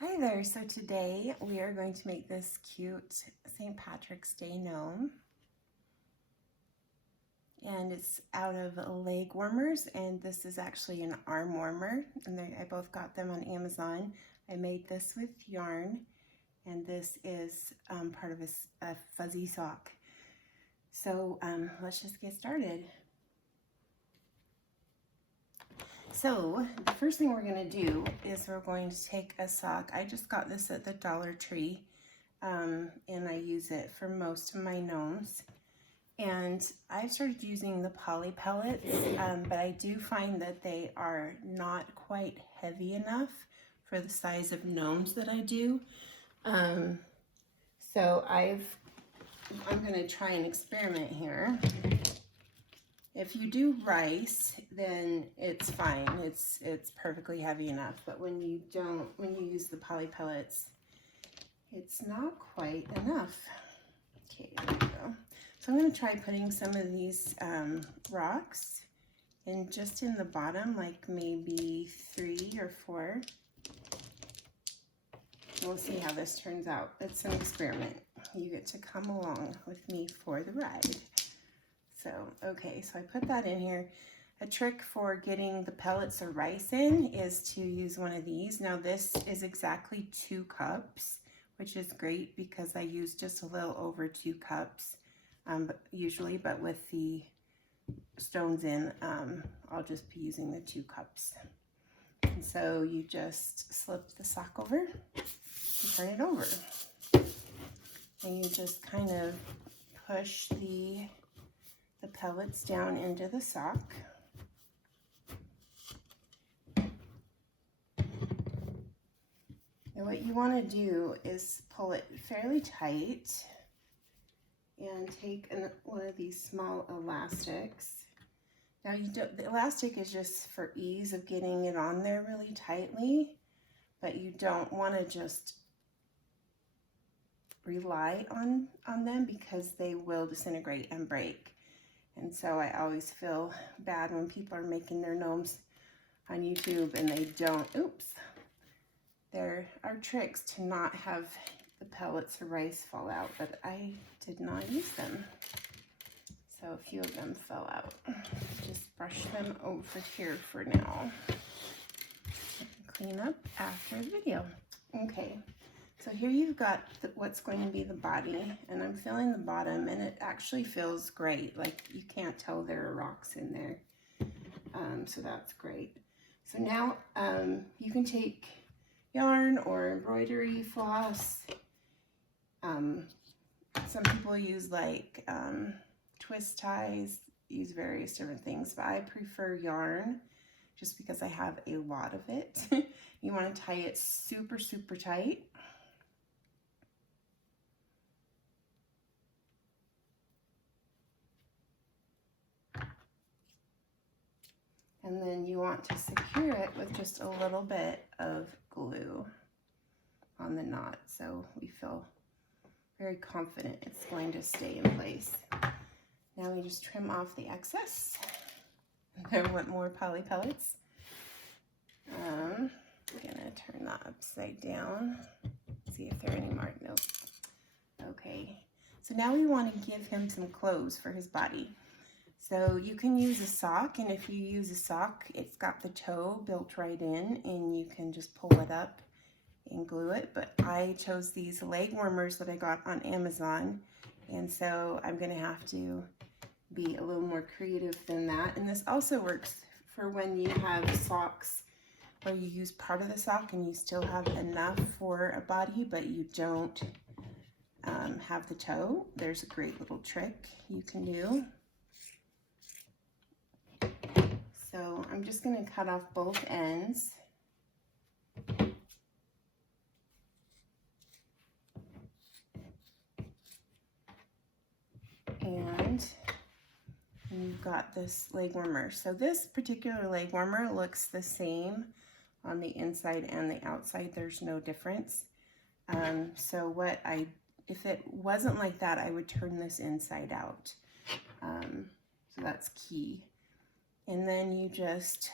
Hi there, so today we are going to make this cute St. Patrick's Day gnome. And it's out of leg warmers, and this is actually an arm warmer. And I both got them on Amazon. I made this with yarn, and this is part of a fuzzy sock. So let's just get started. So the first thing we're going to do is we're going to take a sock. I just got this at the Dollar Tree, and I use it for most of my gnomes. And I've started using the poly pellets, but I do find that they are not quite heavy enough for the size of gnomes that I do. So I'm going to try an experiment here. If you do rice, then it's fine. It's perfectly heavy enough. But when you use the poly pellets, it's not quite enough. Okay, there we go. So I'm going to try putting some of these rocks in just in the bottom, like maybe 3 or 4. We'll see how this turns out. It's an experiment. You get to come along with me for the ride. So, okay, so I put that in here. A trick for getting the pellets of rice in is to use one of these. Now this is exactly 2 cups, which is great because I use just a little over 2 cups usually, but with the stones in, I'll just be using the 2 cups. And so you just slip the sock over and turn it over. And you just kind of push the pellets down into the sock. And what you want to do is pull it fairly tight and take one of these small elastics. Now the elastic is just for ease of getting it on there really tightly, but you don't want to just rely on them because they will disintegrate and break. And so I always feel bad when people are making their gnomes on YouTube and they don't. Oops. There are tricks to not have the pellets of rice fall out, but I did not use them. So a few of them fell out. Just brush them over here for now. Clean up after the video. Okay. So here you've got what's going to be the body, and I'm feeling the bottom, and it actually feels great. Like you can't tell there are rocks in there, so that's great. So now you can take yarn or embroidery floss. Some people use like twist ties, use various different things, but I prefer yarn just because I have a lot of it. You want to tie it super, super tight. And then you want to secure it with just a little bit of glue on the knot, so we feel very confident it's going to stay in place. Now we just trim off the excess. I want more poly pellets. I'm gonna turn that upside down, see if there are any marked. Nope. Okay, so now we want to give him some clothes for his body. So you can use a sock, and if you use a sock, it's got the toe built right in, and you can just pull it up and glue it. But I chose these leg warmers that I got on Amazon, and so I'm going to have to be a little more creative than that. And this also works for when you have socks where you use part of the sock and you still have enough for a body, but you don't have the toe. There's a great little trick you can do. So I'm just going to cut off both ends. And you've got this leg warmer. So this particular leg warmer looks the same on the inside and the outside. There's no difference. So if it wasn't like that, I would turn this inside out. So that's key. And then you just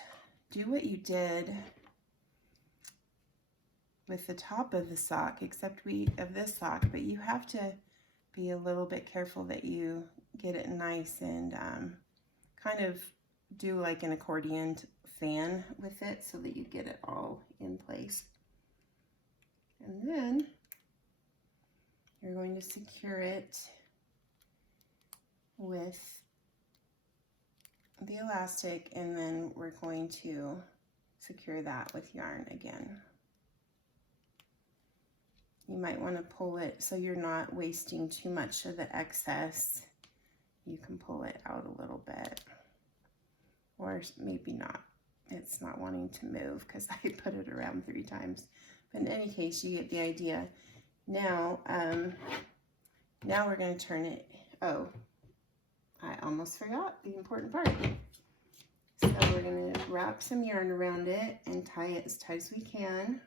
do what you did with the top of the sock, except of this sock, but you have to be a little bit careful that you get it nice and kind of do like an accordion fan with it so that you get it all in place. And then you're going to secure it with the elastic, and then we're going to secure that with yarn again. You might want to pull it so you're not wasting too much of the excess. You can pull it out a little bit, or maybe not. It's not wanting to move because I put it around 3 times. But in any case, you get the idea. Now, now we're going to turn it. Oh, I almost forgot the important part. So we're going to wrap some yarn around it and tie it as tight as we can.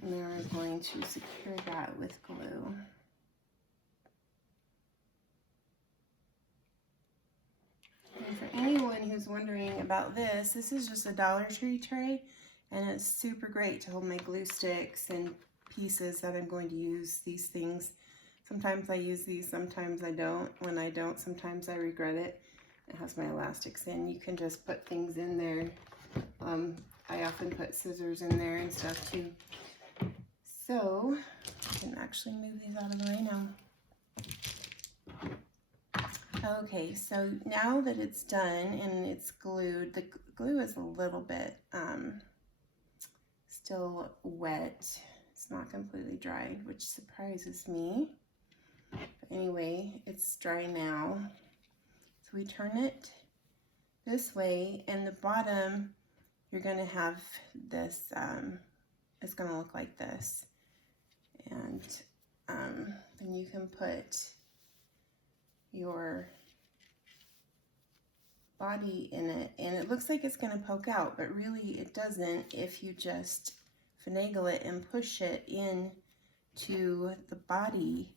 And then we're going to secure that with glue. And for anyone who's wondering about this, this is just a Dollar Tree tray, and it's super great to hold my glue sticks and pieces that I'm going to use these things. Sometimes I use these, sometimes I don't. When I don't, sometimes I regret it. It has my elastics in. You can just put things in there. I often put scissors in there and stuff too. So I can actually move these out of the way now. Okay, so now that it's done and it's glued, the glue is a little bit still wet. It's not completely dried, which surprises me. But anyway, it's dry now. So we turn it this way, and the bottom, you're going to have this, it's going to look like this. And then you can put your body in it, and it looks like it's going to poke out, but really it doesn't if you just finagle it and push it in to the body.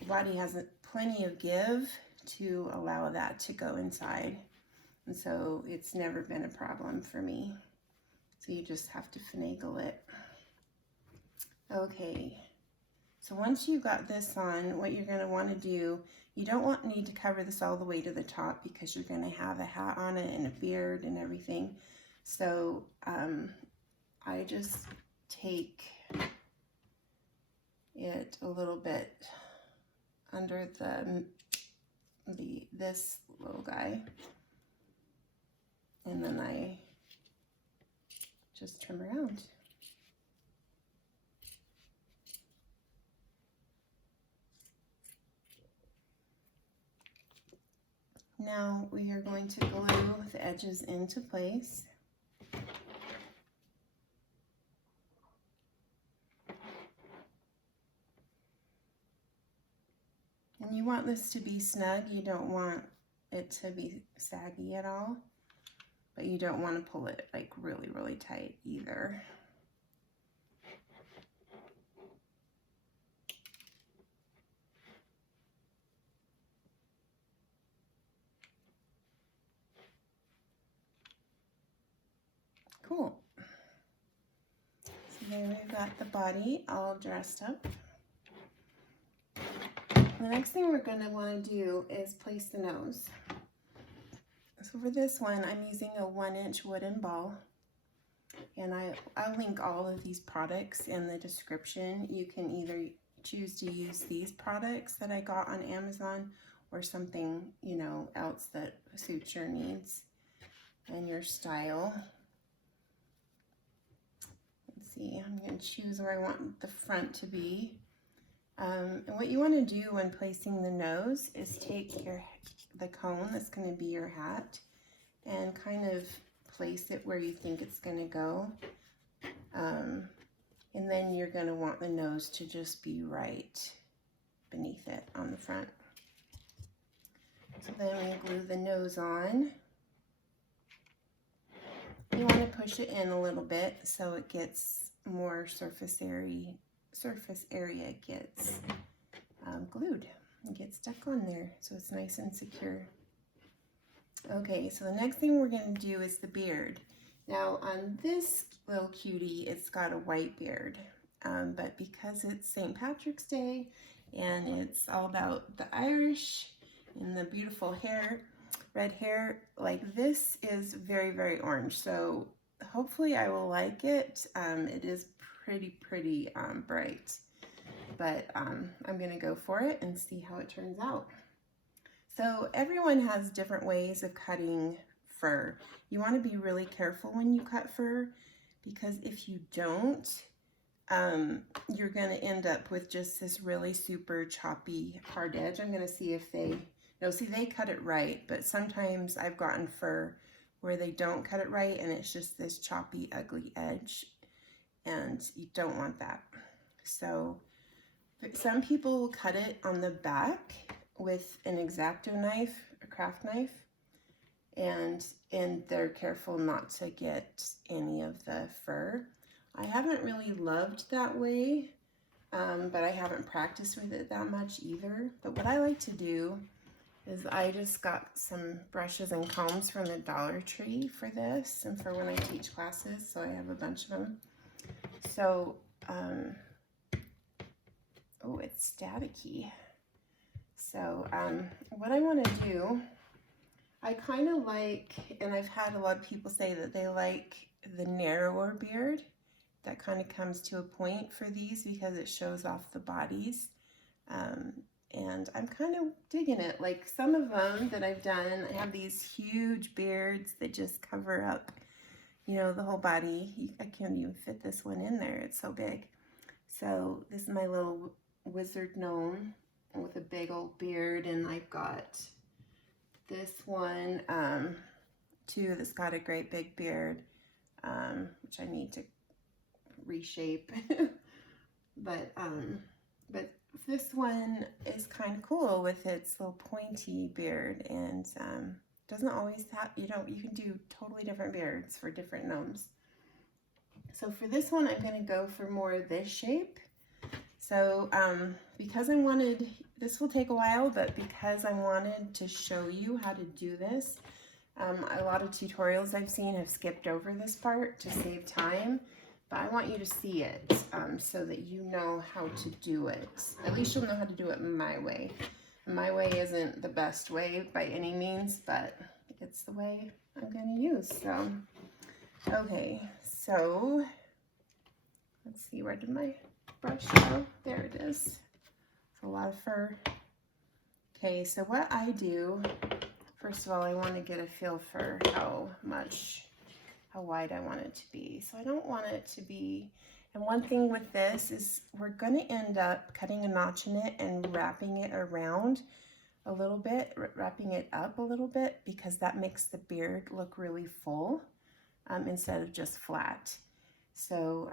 The body has plenty of give to allow that to go inside, and so it's never been a problem for me. So you just have to finagle it. Okay, so once you've got this on, what you're going to want to do, you don't need to cover this all the way to the top because you're going to have a hat on it and a beard and everything. So I just take it a little bit under this little guy, and then I just trim around. Now we are going to glue the edges into place. And you want this to be snug. You don't want it to be saggy at all, but you don't want to pull it like really, really tight either. Cool. So there we've got the body all dressed up. The next thing we're going to want to do is place the nose. So for this one, I'm using a 1-inch wooden ball, and I'll link all of these products in the description. You can either choose to use these products that I got on Amazon or something, you know, else that suits your needs and your style. Let's see, I'm going to choose where I want the front to be. And what you want to do when placing the nose is take the cone that's going to be your hat and kind of place it where you think it's going to go. And then you're going to want the nose to just be right beneath it on the front. So then we glue the nose on. You want to push it in a little bit so it gets more surface area gets glued and gets stuck on there, so it's nice and secure. Okay, so the next thing we're going to do is the beard. Now on this little cutie, it's got a white beard, but because it's St. Patrick's Day and it's all about the Irish and the beautiful hair, red hair, like this is very, very orange. So hopefully I will like it. It is pretty bright, but I'm going to go for it and see how it turns out. So everyone has different ways of cutting fur. You want to be really careful when you cut fur, because if you don't, you're going to end up with just this really super choppy hard edge. I'm going to see if they, no, see, they cut it right, but sometimes I've gotten fur where they don't cut it right and it's just this choppy, ugly edge, and you don't want that. So some people will cut it on the back with an X-Acto knife, a craft knife, and they're careful not to get any of the fur. I haven't really loved that way, but I haven't practiced with it that much either. But what I like to do is I just got some brushes and combs from the Dollar Tree for this and for when I teach classes, so I have a bunch of them. So, oh, it's staticky. So what I want to do, I kind of like, and I've had a lot of people say that they like the narrower beard that kind of comes to a point for these because it shows off the bodies. And I'm kind of digging it. Like some of them that I've done, I have these huge beards that just cover up, you know, the whole body. I can't even fit this one in there. It's so big. So this is my little wizard gnome with a big old beard, and I've got this one too that's got a great big beard, which I need to reshape. but this one is kind of cool with its little pointy beard, and doesn't always have, you can do totally different beards for different gnomes. So for this one, I'm going to go for more of this shape. So because I wanted, this will take a while, but because I wanted to show you how to do this, a lot of tutorials I've seen have skipped over this part to save time, but I want you to see it so that you know how to do it. At least you'll know how to do it my way. My way isn't the best way by any means, but it's the way I'm going to use. So, okay, so let's see, where did my brush go? There it is. It's a lot of fur. Okay, so what I do, first of all, I want to get a feel for how wide I want it to be. So I don't want it to be, and one thing with this is we're going to end up cutting a notch in it and wrapping it around a little bit, wrapping it up a little bit, because that makes the beard look really full instead of just flat. So,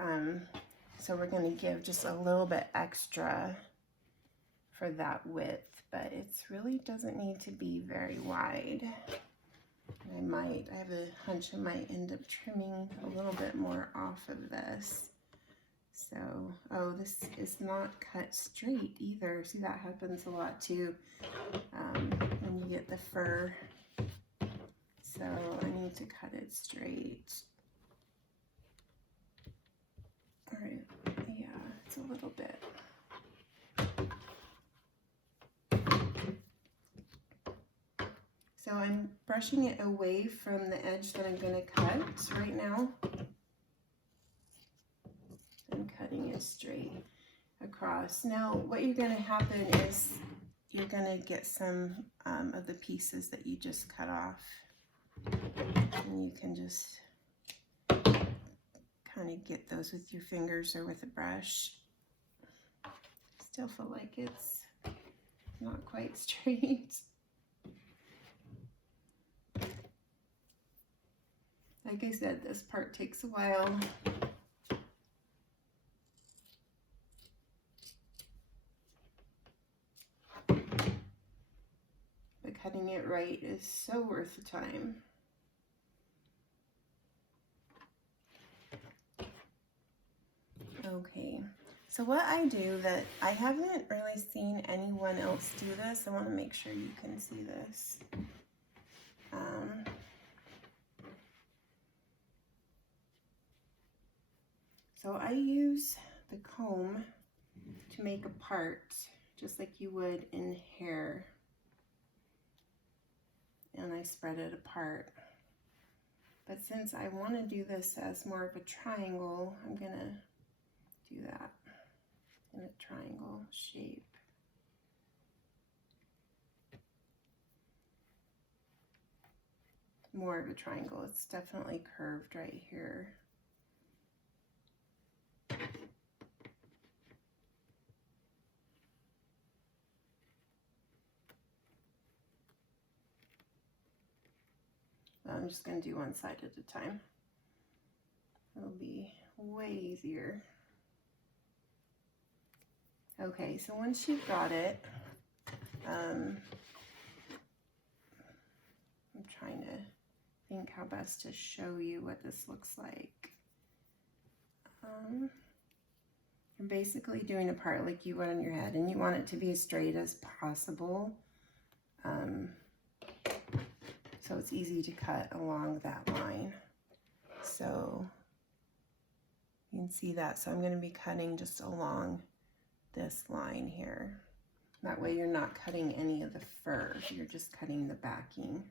so we're going to give just a little bit extra for that width, but it really doesn't need to be very wide. I have a hunch I might end up trimming a little bit more off of this. So, oh, this is not cut straight either. See, that happens a lot too when you get the fur. So I need to cut it straight. All right, yeah, it's a little bit. So I'm brushing it away from the edge that I'm going to cut right now. I'm cutting it straight across. Now what you're going to happen is you're going to get some of the pieces that you just cut off. And you can just kind of get those with your fingers or with a brush. Still feel like it's not quite straight. Like I said, this part takes a while. But cutting it right is so worth the time. Okay, so what I do that I haven't really seen anyone else do this, I want to make sure you can see this. So I use the comb to make a part, just like you would in hair. And I spread it apart. But since I want to do this as more of a triangle, I'm going to do that in a triangle shape. More of a triangle. It's definitely curved right here. I'm just going to do one side at a time. It'll be way easier. Okay, so once you've got it, I'm trying to think how best to show you what this looks like. You're basically doing a part like you would on your head, and you want it to be as straight as possible. So it's easy to cut along that line. So you can see that. So I'm going to be cutting just along this line here. That way you're not cutting any of the fur, you're just cutting the backing.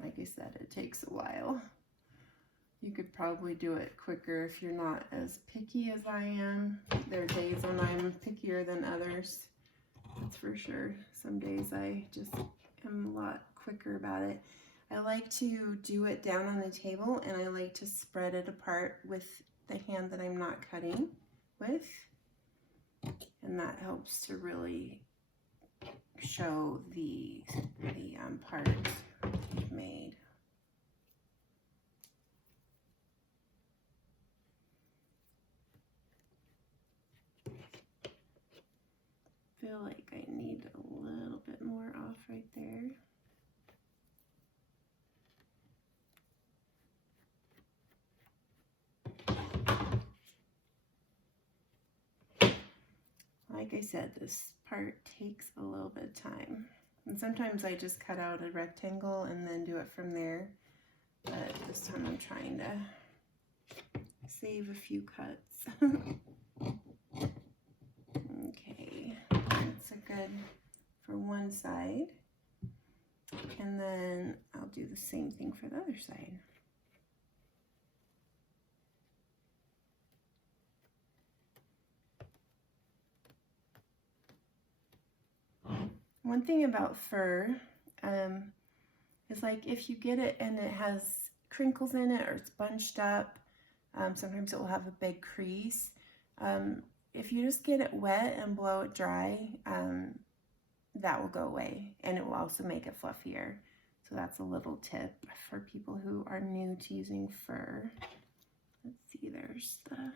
Like I said, it takes a while. You could probably do it quicker if you're not as picky as I am. There are days when I'm pickier than others, that's for sure. Some days I just am a lot quicker about it. I like to do it down on the table, and I like to spread it apart with the hand that I'm not cutting with. And that helps to really show the part you've made. Feel like I need a little bit more off right there. Like I said, this part takes a little bit of time. And sometimes I just cut out a rectangle and then do it from there. But this time I'm trying to save a few cuts. Okay, that's a good for one side. And then I'll do the same thing for the other side. One thing about fur is like if you get it and it has crinkles in it or it's bunched up, sometimes it will have a big crease. If you just get it wet and blow it dry, that will go away, and it will also make it fluffier. So that's a little tip for people who are new to using fur. Let's see, there's the...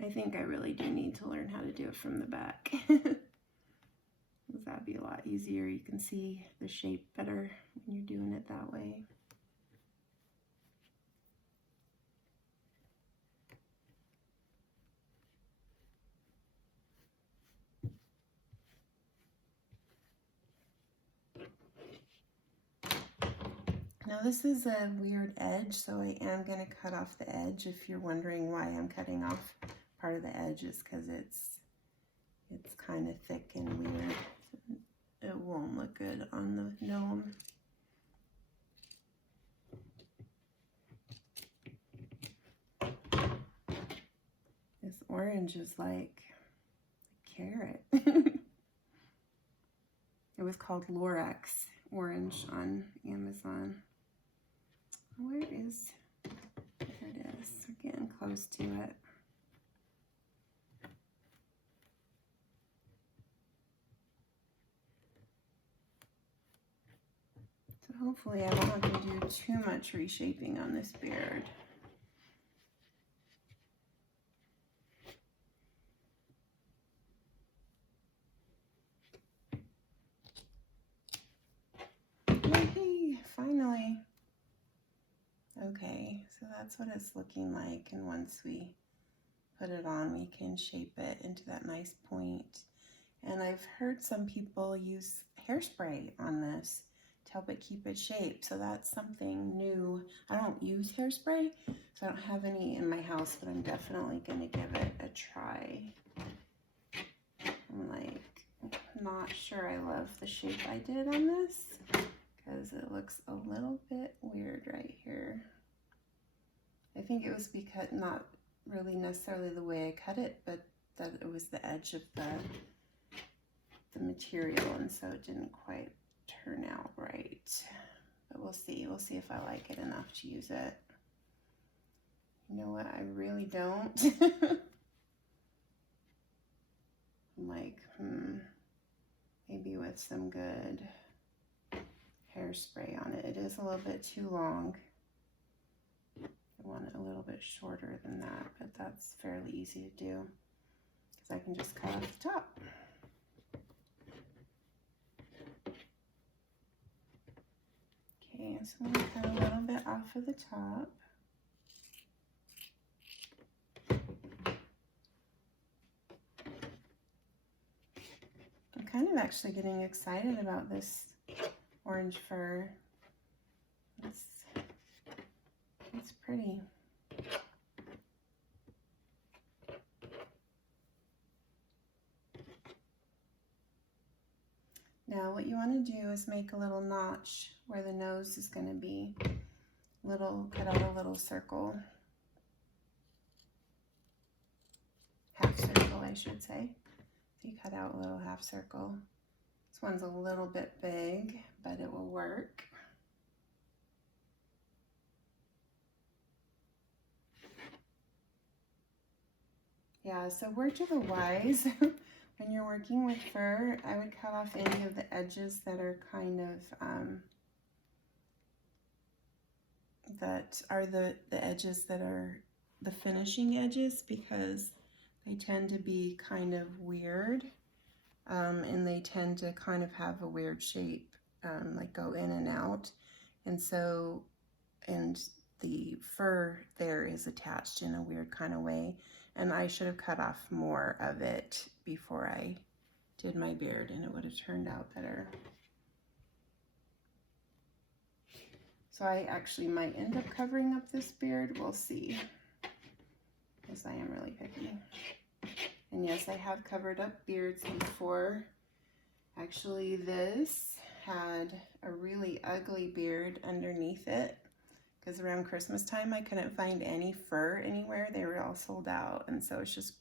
I think I really do need to learn how to do it from the back. That'd be a lot easier. You can see the shape better when you're doing it that way. Now this is a weird edge, so I am going to cut off the edge. If you're wondering why I'm cutting off part of the edge, is because it's kind of thick and weird. It won't look good on the gnome. This orange is like a carrot. It was called Lorax orange on Amazon. Where is, there it is, we're getting close to it. So hopefully I won't have to do too much reshaping on this beard. Okay, so that's what it's looking like, and once we put it on, we can shape it into that nice point. And I've heard some people use hairspray on this to help it keep its shape, so that's something new. I don't use hairspray, so I don't have any in my house, but I'm definitely going to give it a try. I'm like not sure I love the shape I did on this because it looks a little bit weird right here. I think it was because not really necessarily the way I cut it, but that it was the edge of the material, and so it didn't quite turn out right. But we'll see if I like it enough to use it. You know what, I really don't. I'm like, maybe with some good hairspray on it. It is a little bit too long. I want it a little bit shorter than that, but that's fairly easy to do because I can just cut off the top. Okay, so I'm going to cut a little bit off of the top. I'm kind of actually getting excited about this orange fur. It's pretty. Now what you want to do is make a little notch where the nose is going to be. Cut out a little circle. Half circle, I should say. So you cut out a little half circle. This one's a little bit big, but it will work. Yeah, so word to the wise, when you're working with fur, I would cut off any of the edges that are kind of, that are the edges that are the finishing edges, because they tend to be kind of weird, and they tend to kind of have a weird shape, like go in and out. And so, and the fur there is attached in a weird kind of way. And I should have cut off more of it before I did my beard, and it would have turned out better. So I actually might end up covering up this beard. We'll see, because I am really picky. And yes, I have covered up beards before. Actually, this had a really ugly beard underneath it, because around Christmas time I couldn't find any fur anywhere. They were all sold out, and so it's just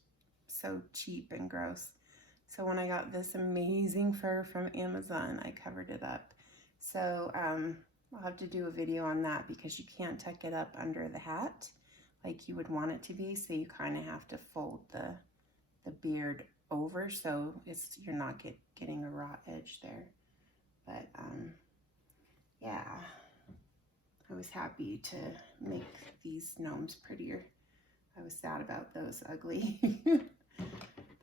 so cheap and gross. So when I got this amazing fur from Amazon, I covered it up. So I'll have to do a video on that, because you can't tuck it up under the hat like you would want it to be, so you kind of have to fold the beard over, so you're not getting a raw edge there. But yeah, I was happy to make these gnomes prettier. I was sad about those ugly,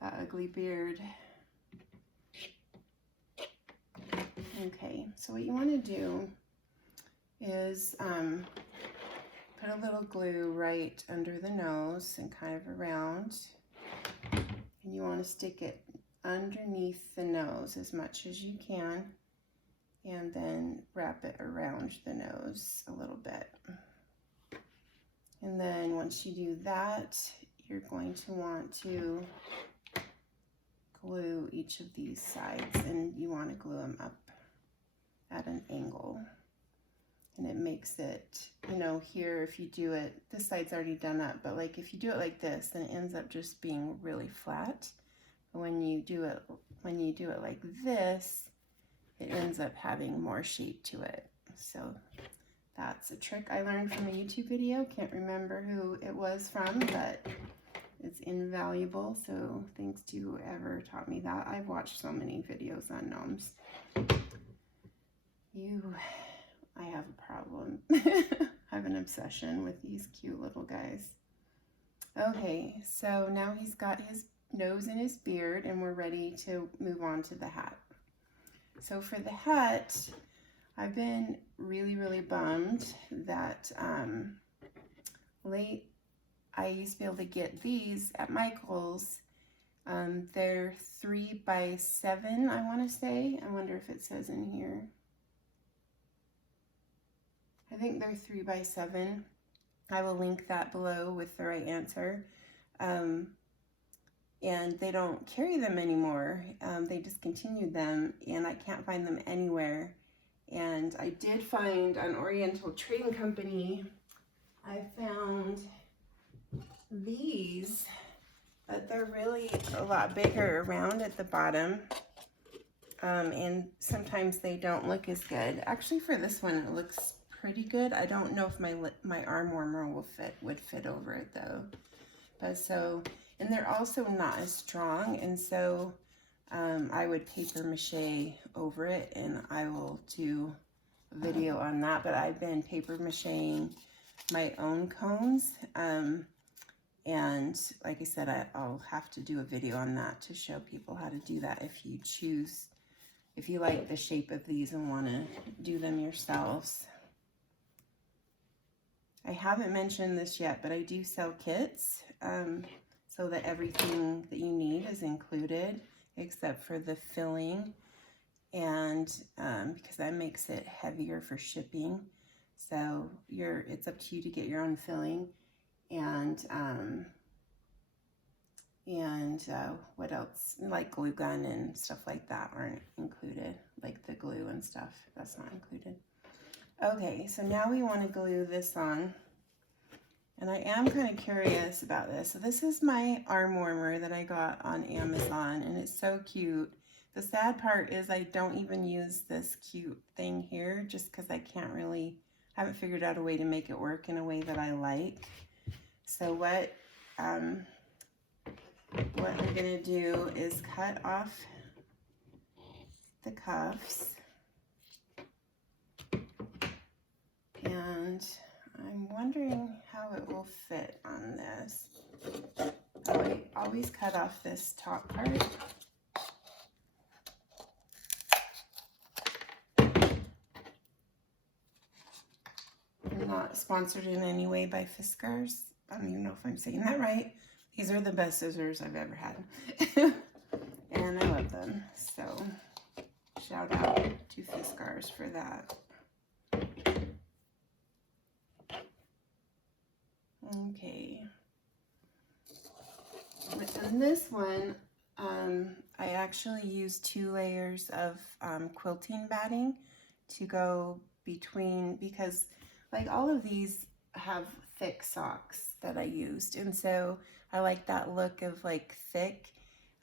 that ugly beard. Okay, so what you want to do is put a little glue right under the nose and kind of around. And you want to stick it underneath the nose as much as you can, and then wrap it around the nose a little bit. And then once you do that, you're going to want to glue each of these sides, and you want to glue them up at an angle. And it makes it, you know, here if you do it, this side's already done up, but like if you do it like this, then it ends up just being really flat. But when you do it like this, it ends up having more shape to it. So that's a trick I learned from a YouTube video. Can't remember who it was from, but it's invaluable. So thanks to whoever taught me that. I've watched so many videos on gnomes. I have a problem. I have an obsession with these cute little guys. Okay, so now he's got his nose and his beard, and we're ready to move on to the hat. So for the hat, I've been really bummed that I used to be able to get these at Michael's. They're 3 by 7, I want to say. I wonder if it says in here. I think they're 3 by 7. I will link that below with the right answer. And they don't carry them anymore. They discontinued them, and I can't find them anywhere. And I did find on Oriental Trading Company, I found these, but they're really a lot bigger around at the bottom. And sometimes they don't look as good. Actually, for this one, it looks pretty good. I don't know if my arm warmer would fit over it though. But so, and they're also not as strong, and so I would paper mache over it, and I will do a video on that. But I've been paper macheing my own cones, and like I said, I'll have to do a video on that to show people how to do that if you like the shape of these and want to do them yourselves. I haven't mentioned this yet, but I do sell kits, so that everything that you need is included except for the filling, and because that makes it heavier for shipping. So it's up to you to get your own filling, and what else? Like glue gun and stuff like that aren't included, like the glue and stuff, that's not included. Okay, so now we want to glue this on, and I am kind of curious about this. So this is my arm warmer that I got on Amazon, and it's so cute. The sad part is I don't even use this cute thing here just because I haven't figured out a way to make it work in a way that I like. So what I'm gonna do is cut off the cuffs, and I'm wondering how it will fit on this. I always cut off this top part. I'm not sponsored in any way by Fiskars. I don't even know if I'm saying that right. These are the best scissors I've ever had. And I love them. So shout out to Fiskars for that. Okay. And this one, I actually used 2 layers of quilting batting to go between, because like all of these have thick socks that I used, and so I like that look of like thick.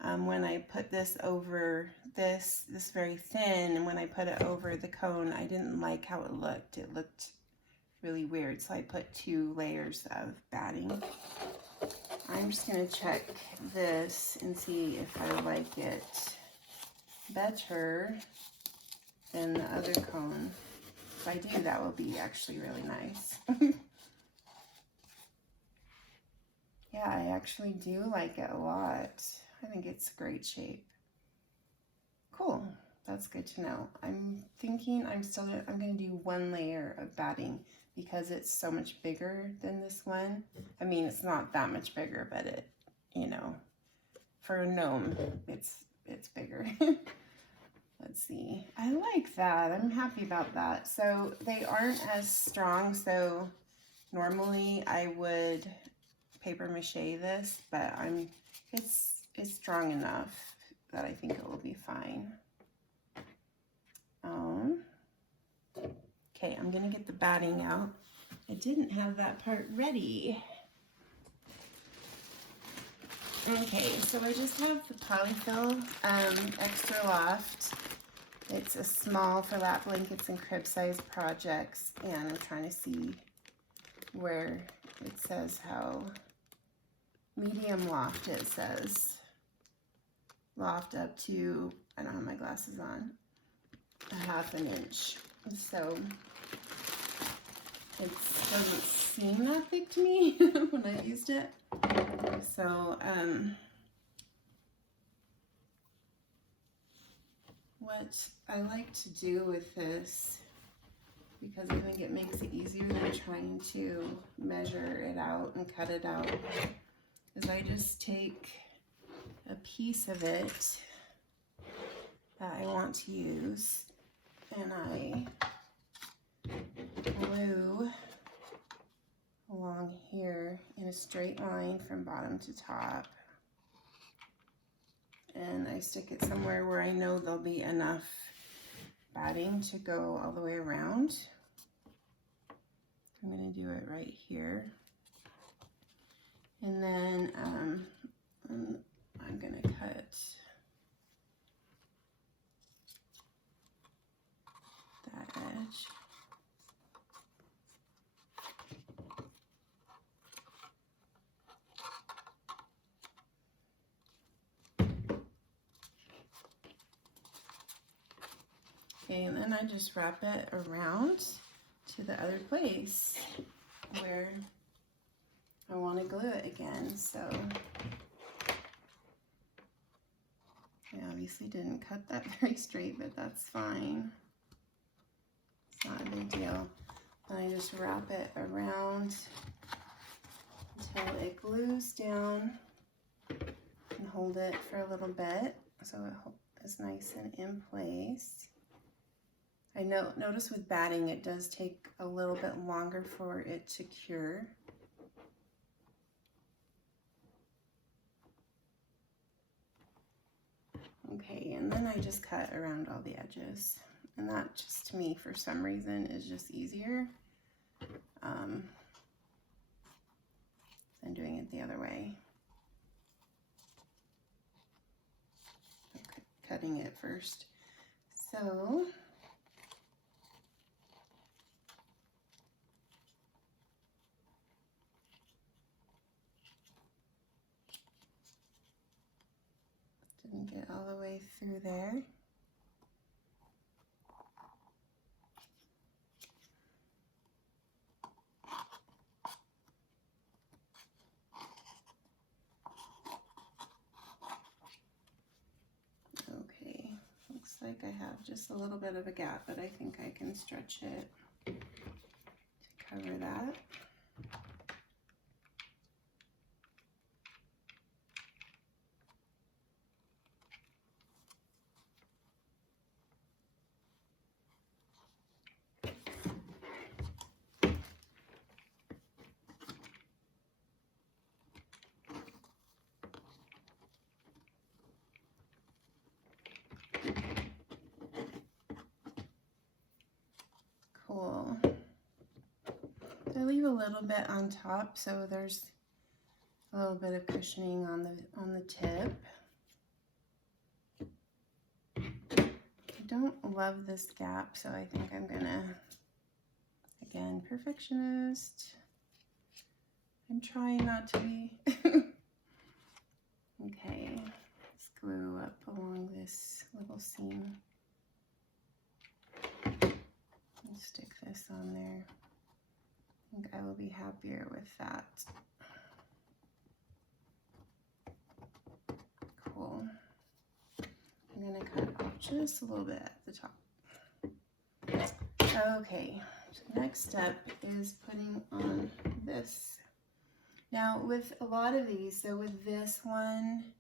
When I put this over this very thin, and when I put it over the cone, I didn't like how it looked. It looked really weird, so I put 2 layers of batting. I'm just gonna check this and see if I like it better than the other cone. If I do, that will be actually really nice. Yeah, I actually do like it a lot. I think it's a great shape. Cool, that's good to know. I'm thinking I'm gonna do 1 layer of batting because it's so much bigger than this one. I mean, it's not that much bigger, but it, you know, for a gnome, it's bigger. Let's see. I like that. I'm happy about that. So they aren't as strong. So normally I would paper mache this, but it's strong enough that I think it will be fine. Okay, I'm gonna get the batting out. I didn't have that part ready. Okay, so I just have the polyfill extra loft. It's a small for lap blankets and crib size projects, and I'm trying to see where it says how medium loft it says. Loft up to, I don't have my glasses on, 1/2 inch. So it doesn't seem that thick to me when I used it. So what I like to do with this because I think it makes it easier than trying to measure it out and cut it out, is I just take a piece of it that I want to use and I glue along here in a straight line from bottom to top, and I stick it somewhere where I know there'll be enough batting to go all the way around. I'm going to do it right here, and then I'm going to cut that edge. Okay, and then I just wrap it around to the other place where I want to glue it again. So I obviously didn't cut that very straight, but that's fine. It's not a big deal. Then I just wrap it around until it glues down and hold it for a little bit so it is nice and in place. I notice with batting it does take a little bit longer for it to cure. Okay, and then I just cut around all the edges, and that just to me for some reason is just easier than doing it the other way. Okay, cutting it first. So didn't get all the way through there. Okay, looks like I have just a little bit of a gap, but I think I can stretch it to cover that. Cool. I leave a little bit on top so there's a little bit of cushioning on the tip. I don't love this gap, so I think I'm gonna, again, perfectionist. I'm trying not to be. Okay, let's glue up along this little seam. Let's stick this on there. I think I will be happier with that. Cool. I'm gonna cut off just a little bit at the top. Okay, so next step is putting on this. Now with a lot of these, so with this one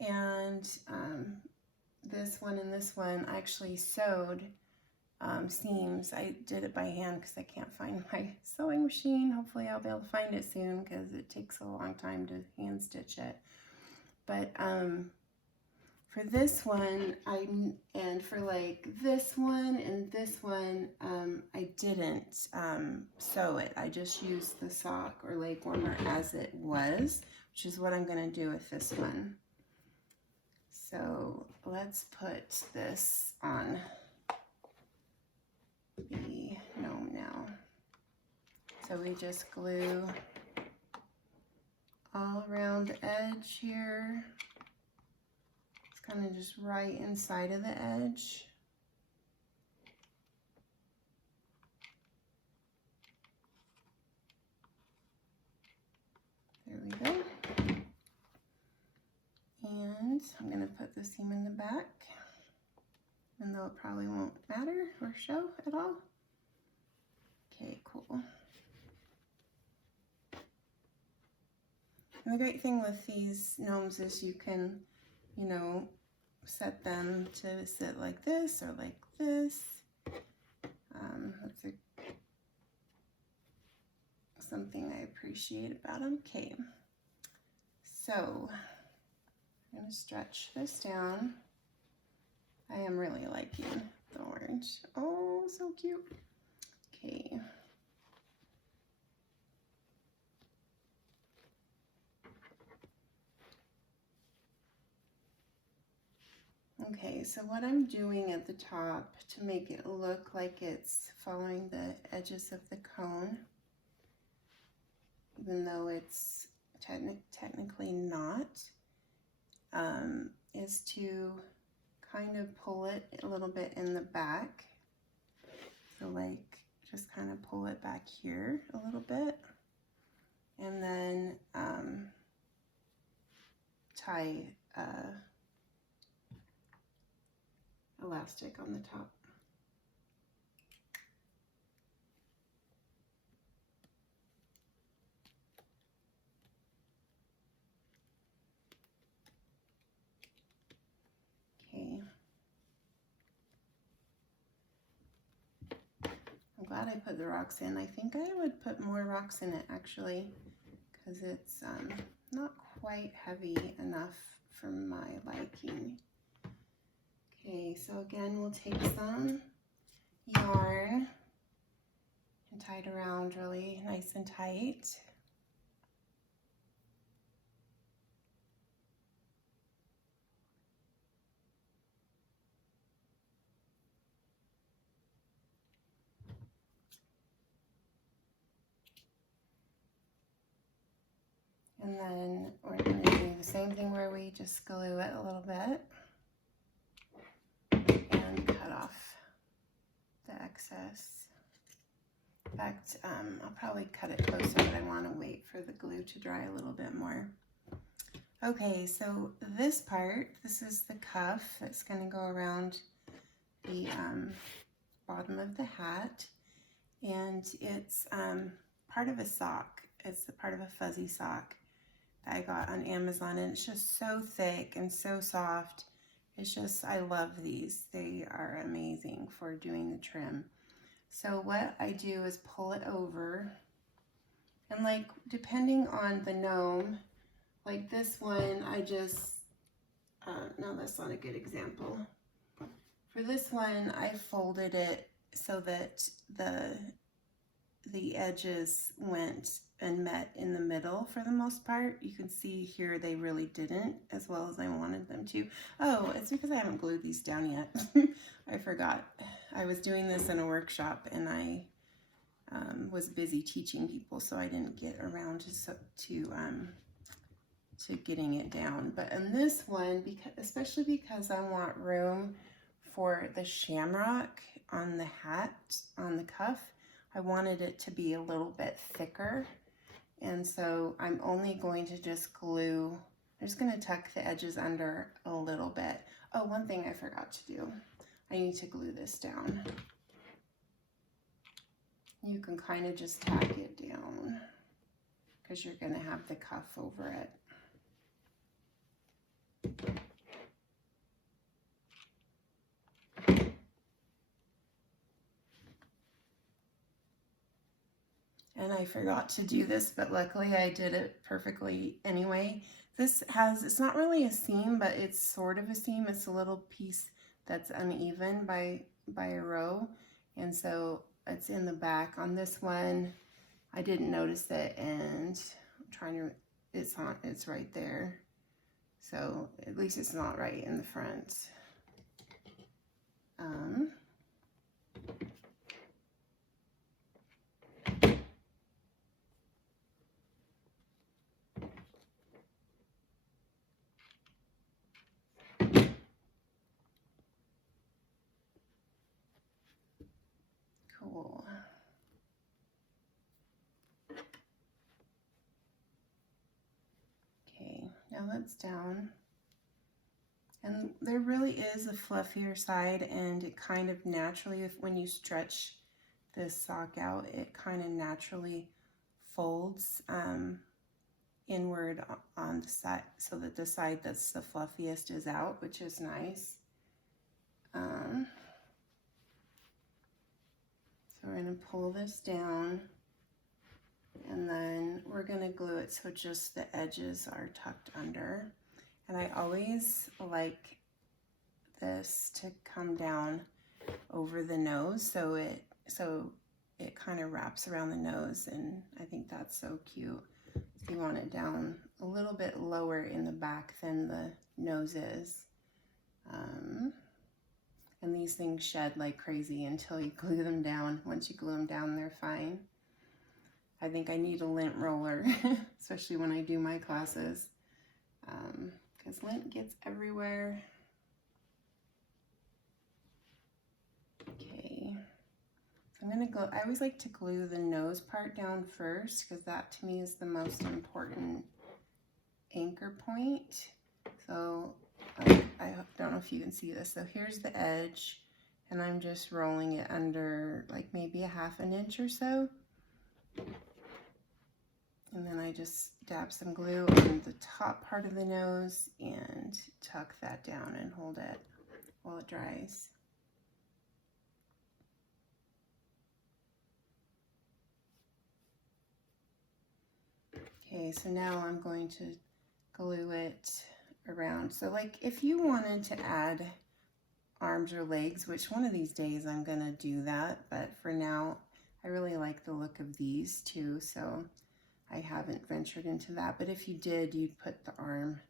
and this one and this one, I actually sewed seams. I did it by hand because I can't find my sewing machine. Hopefully I'll be able to find it soon because it takes a long time to hand stitch it. But for this one, and for like this one and this one, I didn't sew it. I just used the sock or leg warmer as it was, which is what I'm going to do with this one. So let's put this on the gnome now. So we just glue all around the edge here. It's kind of just right inside of the edge. There we go. And I'm going to put the seam in the back, even though it probably won't matter or show at all. And the great thing with these gnomes is you can, you know, set them to sit like this or like this. That's something I appreciate about them. Okay, so I'm going to stretch this down. I am really liking the orange. Oh, so cute. Okay. Okay, so what I'm doing at the top to make it look like it's following the edges of the cone, even though it's technically not, is to kind of pull it a little bit in the back. So like just kind of pull it back here a little bit, and then tie elastic on the top. Okay. I'm glad I put the rocks in. I think I would put more rocks in it actually, because it's not quite heavy enough for my liking. Okay, so again, we'll take some yarn and tie it around really nice and tight. And then we're going to do the same thing where we just glue it a little bit and cut off the excess. In fact, I'll probably cut it closer, but I want to wait for the glue to dry a little bit more. Okay, so this part, this is the cuff that's going to go around the bottom of the hat, and it's part of a sock. It's part of a fuzzy sock that I got on Amazon, and it's just so thick and so soft. It's just, I love these. They are amazing for doing the trim. So what I do is pull it over, and like depending on the gnome, like this one, I just, no, that's not a good example. For this one, I folded it so that the edges went and met in the middle for the most part. You can see here they really didn't as well as I wanted them to. Oh, it's because I haven't glued these down yet. I forgot. I was doing this in a workshop and I was busy teaching people, so I didn't get around to getting it down. But in this one, especially because I want room for the shamrock on the hat, on the cuff, I wanted it to be a little bit thicker. And so I'm only going to just glue, I'm just going to tuck the edges under a little bit. Oh, one thing I forgot to do. I need to glue this down. You can kind of just tack it down because you're going to have the cuff over it. And I forgot to do this, but luckily I did it perfectly anyway. This has, it's not really a seam, but it's sort of a seam. It's a little piece that's uneven by a row. And so it's in the back. On this one, I didn't notice it, and I'm trying to, it's right there. So at least it's not right in the front. Cool. Okay, now that's down. And there really is a fluffier side, and it kind of naturally, when you stretch this sock out, it kind of naturally folds inward on the side, so that the side that's the fluffiest is out, which is nice. So we're going to pull this down, and then we're going to glue it so just the edges are tucked under. And I always like this to come down over the nose, so it kind of wraps around the nose, and I think that's so cute. So you want it down a little bit lower in the back than the nose is. And these things shed like crazy until you glue them down. Once you glue them down, they're fine. I think I need a lint roller, especially when I do my classes, because lint gets everywhere. Okay, so I'm gonna go, I always like to glue the nose part down first, because that to me is the most important anchor point. So I don't know if you can see this. So here's the edge, and I'm just rolling it under like maybe a ½ inch or so. And then I just dab some glue on the top part of the nose and tuck that down and hold it while it dries. Okay, so now I'm going to glue it around. So like if you wanted to add arms or legs, which one of these days I'm gonna do that, but for now I really like the look of these two, so I haven't ventured into that. But if you did, you'd put the arm,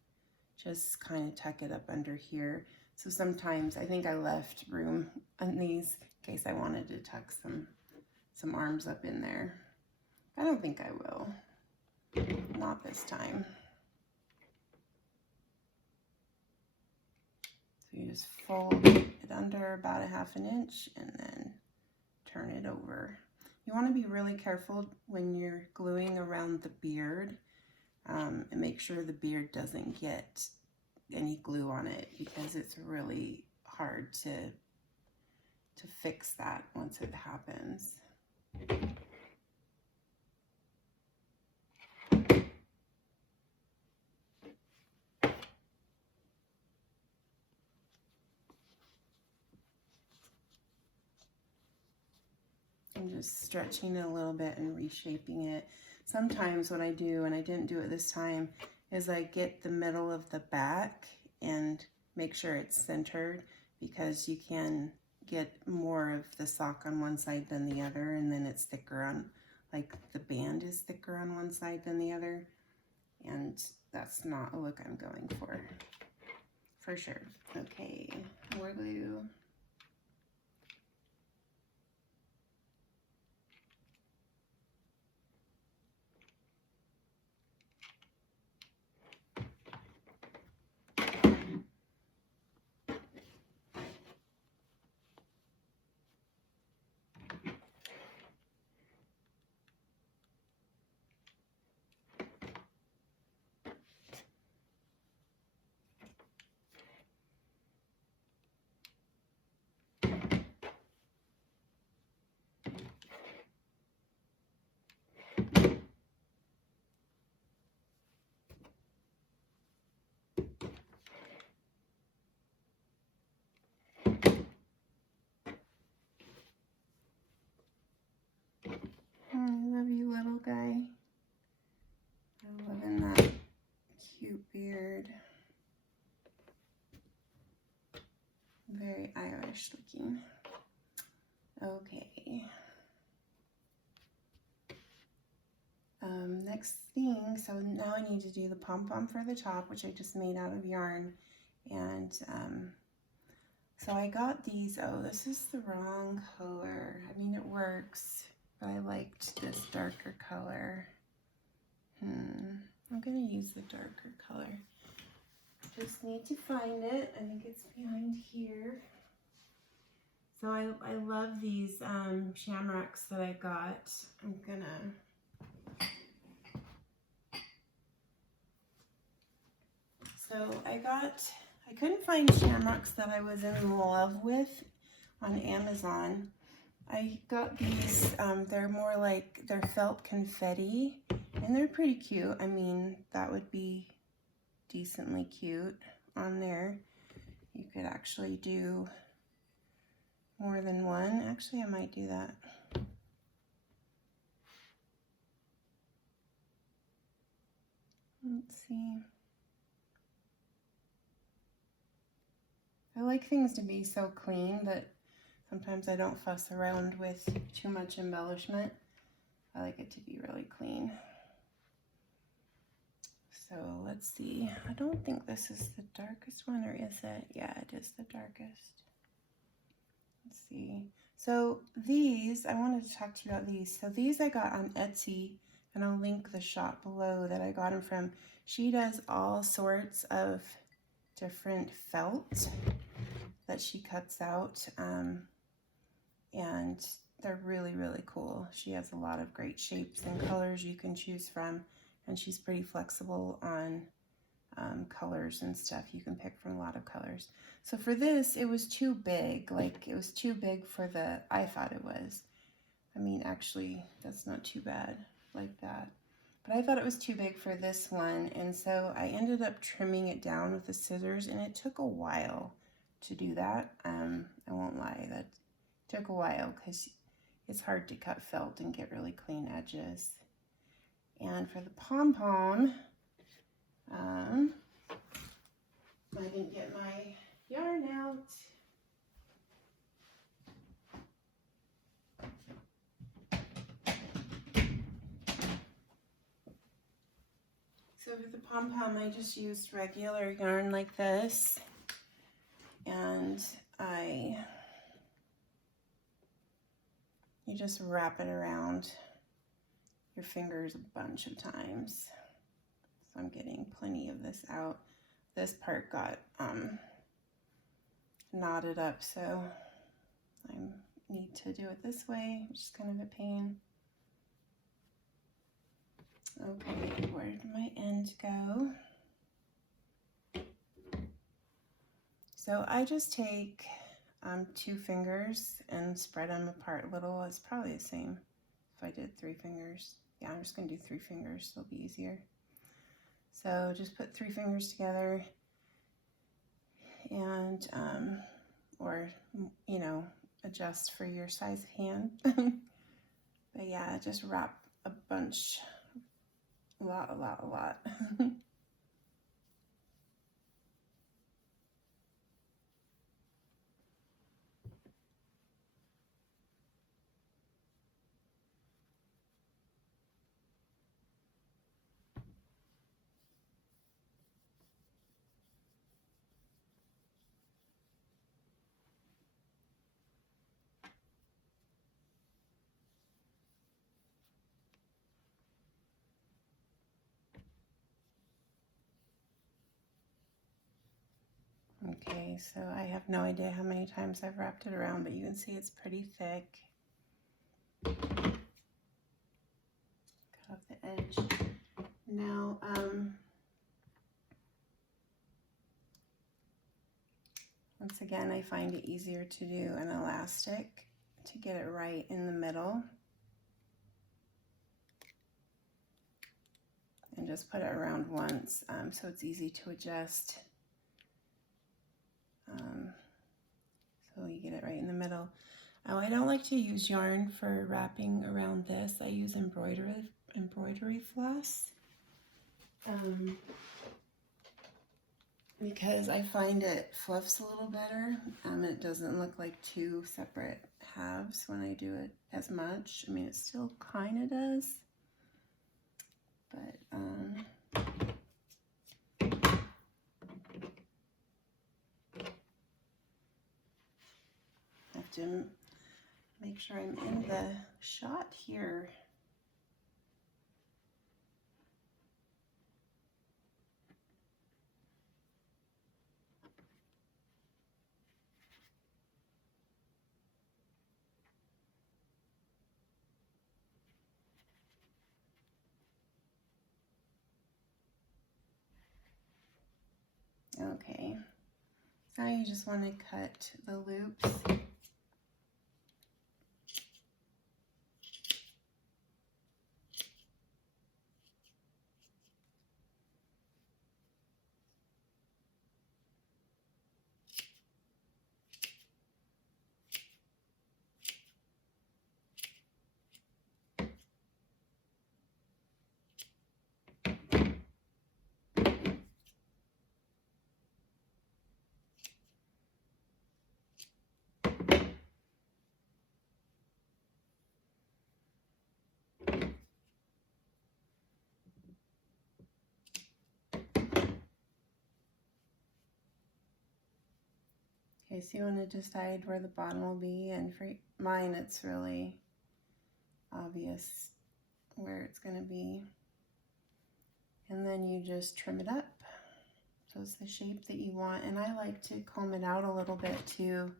just kind of tuck it up under here. So sometimes I think I left room on these in case I wanted to tuck some arms up in there. I don't think I will, not this time. So you just fold it under about a ½ inch and then turn it over. You want to be really careful when you're gluing around the beard and make sure the beard doesn't get any glue on it, because it's really hard to fix that once it happens. I'm just stretching it a little bit and reshaping it. Sometimes what I do, and I didn't do it this time, is I get the middle of the back and make sure it's centered, because you can get more of the sock on one side than the other, and then it's thicker on, like the band is thicker on one side than the other, and that's not a look I'm going for sure. Okay, more glue. Little guy. I'm loving that cute beard. Very Irish looking. Okay. Next thing, so now I need to do the pom-pom for the top, which I just made out of yarn. And so I got these. Oh, this is the wrong color. I mean, it works, but I liked this darker color. I'm gonna use the darker color. Just need to find it. I think it's behind here. So I love these Shamrocks that I got. I'm gonna I couldn't find Shamrocks that I was in love with on Amazon. I got these, they're more like, they're felt confetti, And they're pretty cute. I mean, that would be decently cute on there. You could actually do more than one. Actually, I might do that. Let's see. I like things to be so clean that sometimes I don't fuss around with too much embellishment. I like it to be really clean. So let's see. I don't think this is the darkest one, or is it? Yeah, it is the darkest. Let's see. So these, I wanted to talk to you about these. So these I got on Etsy, and I'll link the shop below that I got them from. She does all sorts of different felt that she cuts out, and they're really, really cool. She has a lot of great shapes and colors you can choose from, and she's pretty flexible on colors and stuff. You can pick from a lot of colors. So for this, it was too big. Like, it was too big for the, I thought it was. I mean, actually, that's not too bad like that. But I thought it was too big for this one, and so I ended up trimming it down with the scissors, and it took a while to do that. I won't lie, that took a while because it's hard to cut felt and get really clean edges. And for the pom-pom, I didn't get my yarn out. So for the pom-pom, I just used regular yarn like this, and you just wrap it around your fingers a bunch of times. So I'm getting plenty of this out. This part got knotted up, so I need to do it this way, which is kind of a pain. Okay, where did my end go? So I just take 2 fingers and spread them apart a little. It's probably the same if I did 3 fingers. Yeah, I'm just gonna do 3 fingers, so it'll be easier. So just put 3 fingers together, and or you know, adjust for your size of hand. But yeah, just wrap a bunch, a lot. Okay, so I have no idea how many times I've wrapped it around, but you can see it's pretty thick. Cut off the edge. Now, once again, I find it easier to do an elastic to get it right in the middle. And just put it around once, so it's easy to adjust. So you get it right in the middle. Oh, I don't like to use yarn for wrapping around this. I use embroidery floss, because I find it fluffs a little better. It doesn't look like 2 separate halves when I do it as much. I mean, it still kind of does, but I have to make sure I'm in the shot here. Okay, so now you just want to cut the loops. Okay, so you want to decide where the bottom will be, and for mine it's really obvious where it's going to be. And then you just trim it up so it's the shape that you want. And I like to comb it out a little bit too,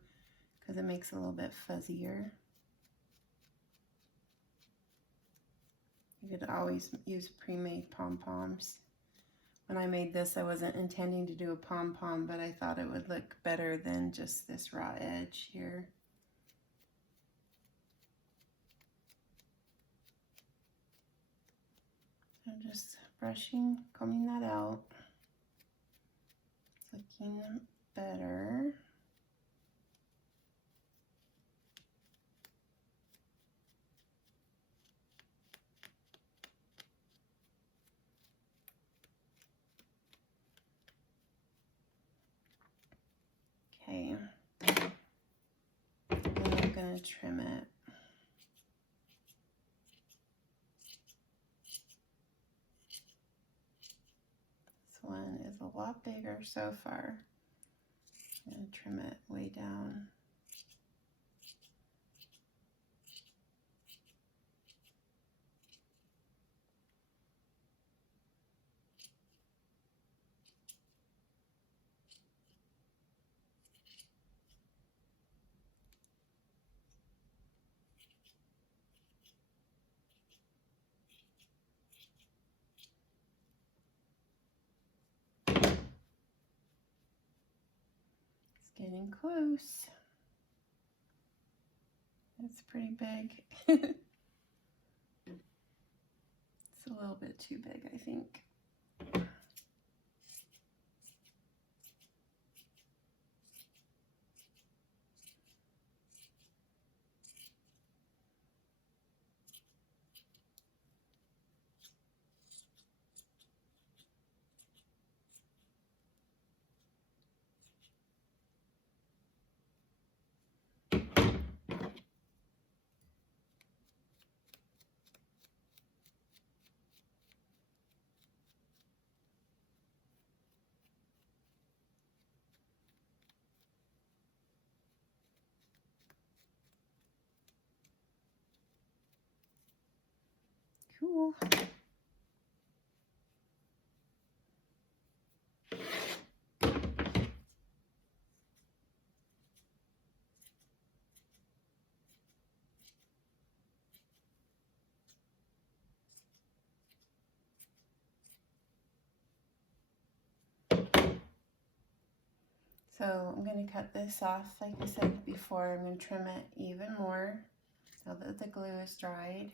because it makes it a little bit fuzzier. You could always use pre-made pom-poms. When I made this, I wasn't intending to do a pom-pom, but I thought it would look better than just this raw edge here. So just brushing, combing that out. It's looking better. Okay, and I'm going to trim it. This one is a lot bigger so far. I'm going to trim it way down. Getting close. It's pretty big. It's a little bit too big, I think. Cool. So I'm going to cut this off, like I said before. I'm going to trim it even more now that the glue is dried.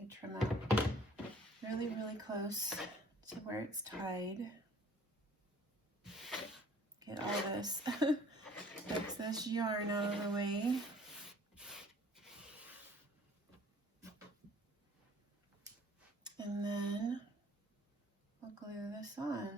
I trim out really, really close to where it's tied. Get all this excess yarn out of the way. And then we'll glue this on.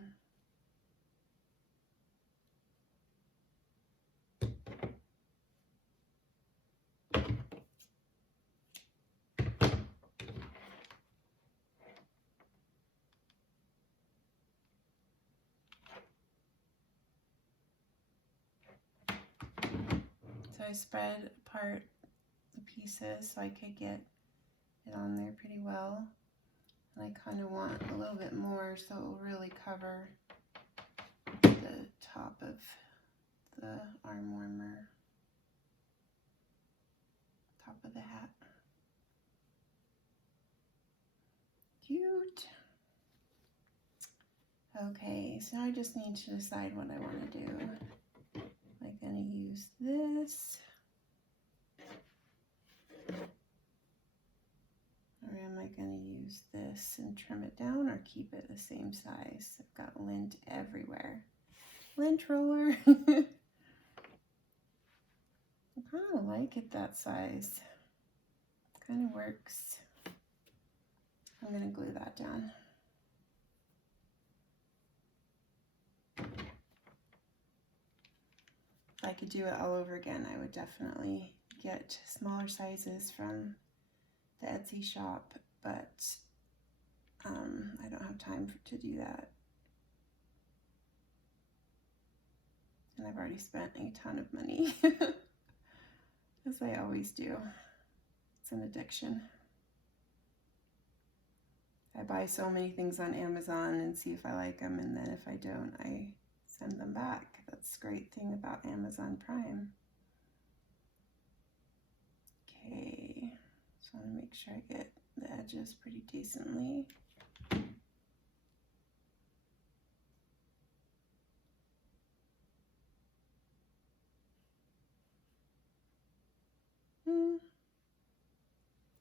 So I spread apart the pieces so I could get it on there pretty well. And I kind of want a little bit more so it will really cover the top of the arm warmer, top of the hat. Cute. Okay, so now I just need to decide what I want to do. Am I going to use this? Or am I going to use this and trim it down or keep it the same size? I've got lint everywhere. Lint roller. I kind of like it that size. Kind of works. I'm going to glue that down. If I could do it all over again, I would definitely get smaller sizes from the Etsy shop, but I don't have time to do that. And I've already spent a ton of money, as I always do. It's an addiction. I buy so many things on Amazon and see if I like them, and then if I don't, I send them back. That's the great thing about Amazon Prime. Okay, just want to make sure I get the edges pretty decently.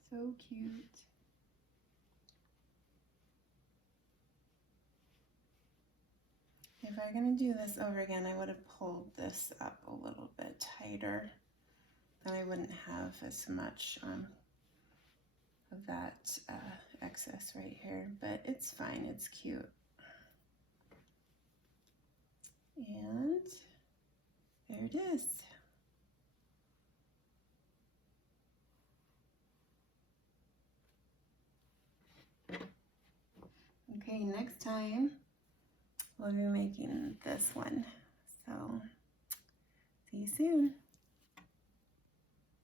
So cute. If I were going to do this over again, I would have pulled this up a little bit tighter. Then I wouldn't have as much of that excess right here, but it's fine, it's cute. And there it is. Okay, next time we'll be making this one. So see you soon.